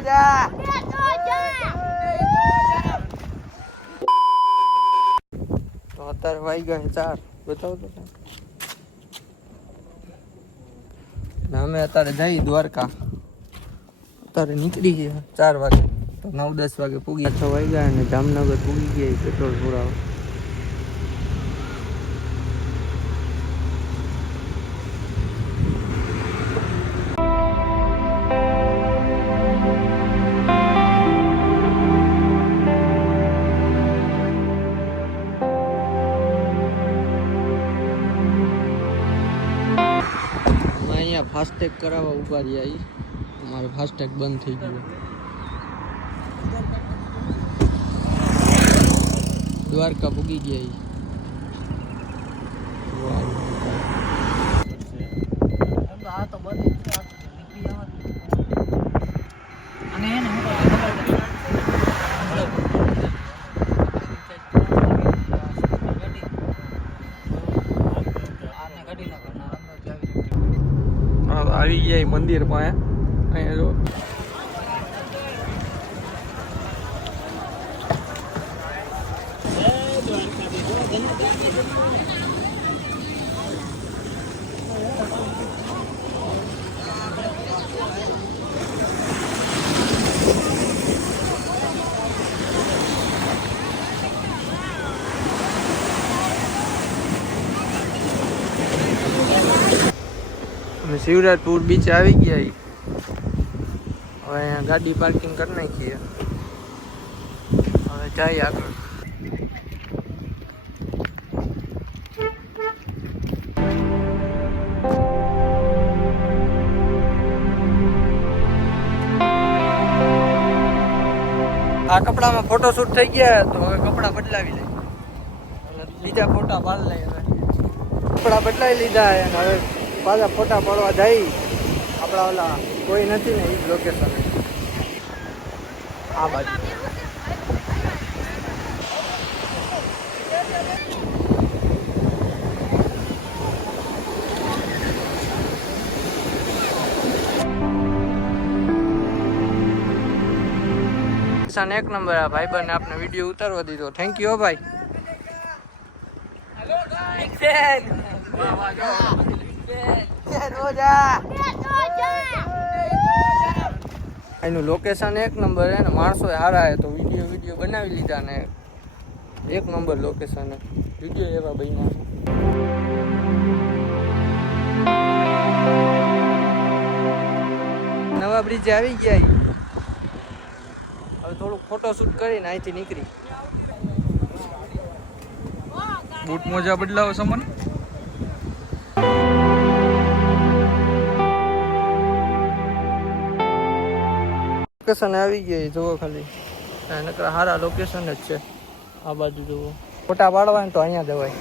તો અત્યારે વાઈ ગયા 4 બતાવો તો અમે અત્યારે જઈ દ્વારકા અત્યારે નીકળી ગયા 4 વાગે તો 9-10 વાગે પૂગી 6 વાગ્યા અને જામનગર પૂગી ગયા પેટ્રોલ પુરાવા फास्टैग करावा ऊपर आई हमारे फास्टैग बंद थी गयो द्वारका पुगी गया આવી ગયા મંદિર માં અહીંયા જો શિવરાજપુર બીચ આવી ગયા હવે અહીંયા ગાડી પાર્કિંગ કરી નાખીએ હવે જઈએ આગળ આ કપડામાં ફોટોશૂટ થઈ ગયા તો હવે કપડા બદલાવી લઈએ બીજા ફોટા પાડી લઈએ હવે કપડા બદલાવી લીધા અને હવે પાછા ફોટા પાડવા જઈ આપણા ઓલા કોઈ નથી ને એ જ લોકેશન આ બાજુ એક નંબર આ ભાઈબંધને આપણે વિડીયો ઉતારવા દીધો થેન્ક યુ ભાઈ એનું લોકેશન એક નંબર હે ને માણસો સારા હે તો વિડીયો બનાવી લીધા ને એક નંબર લોકેશન હે વિડીયો એવા બન્યા નવા બ્રિજ આવી ગયા હવે થોડુંક ફોટોશૂટ કરીને અહીંથી નીકળી બૂટ મોજા બદલાવો સામાન લોકેશન આવી ગઈ જુઓ ખાલી નકરા સારા લોકેશન જ છે આ બાજુ જુઓ ફોટા પાડવા ને તો અહીંયા જવાય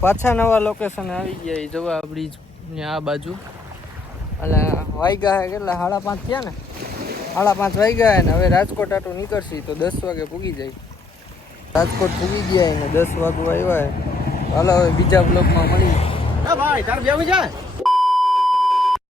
પાછા નવા લોકેશન આવી ગયા જવા બ્રિજ ને આ બાજુ એટલે વાગ્યા હે કેટલા 5:30 થયા ને 5:30 વાગ્યા ને હવે રાજકોટ આટું નીકળશી તો 10 વાગે પૂગી જાય રાજકોટ પૂગી ગયા ને 10 વાગવા આવ્યા હાલો હવે બીજા બ્લોકમાં મળી ભાઈ તાર બે જાય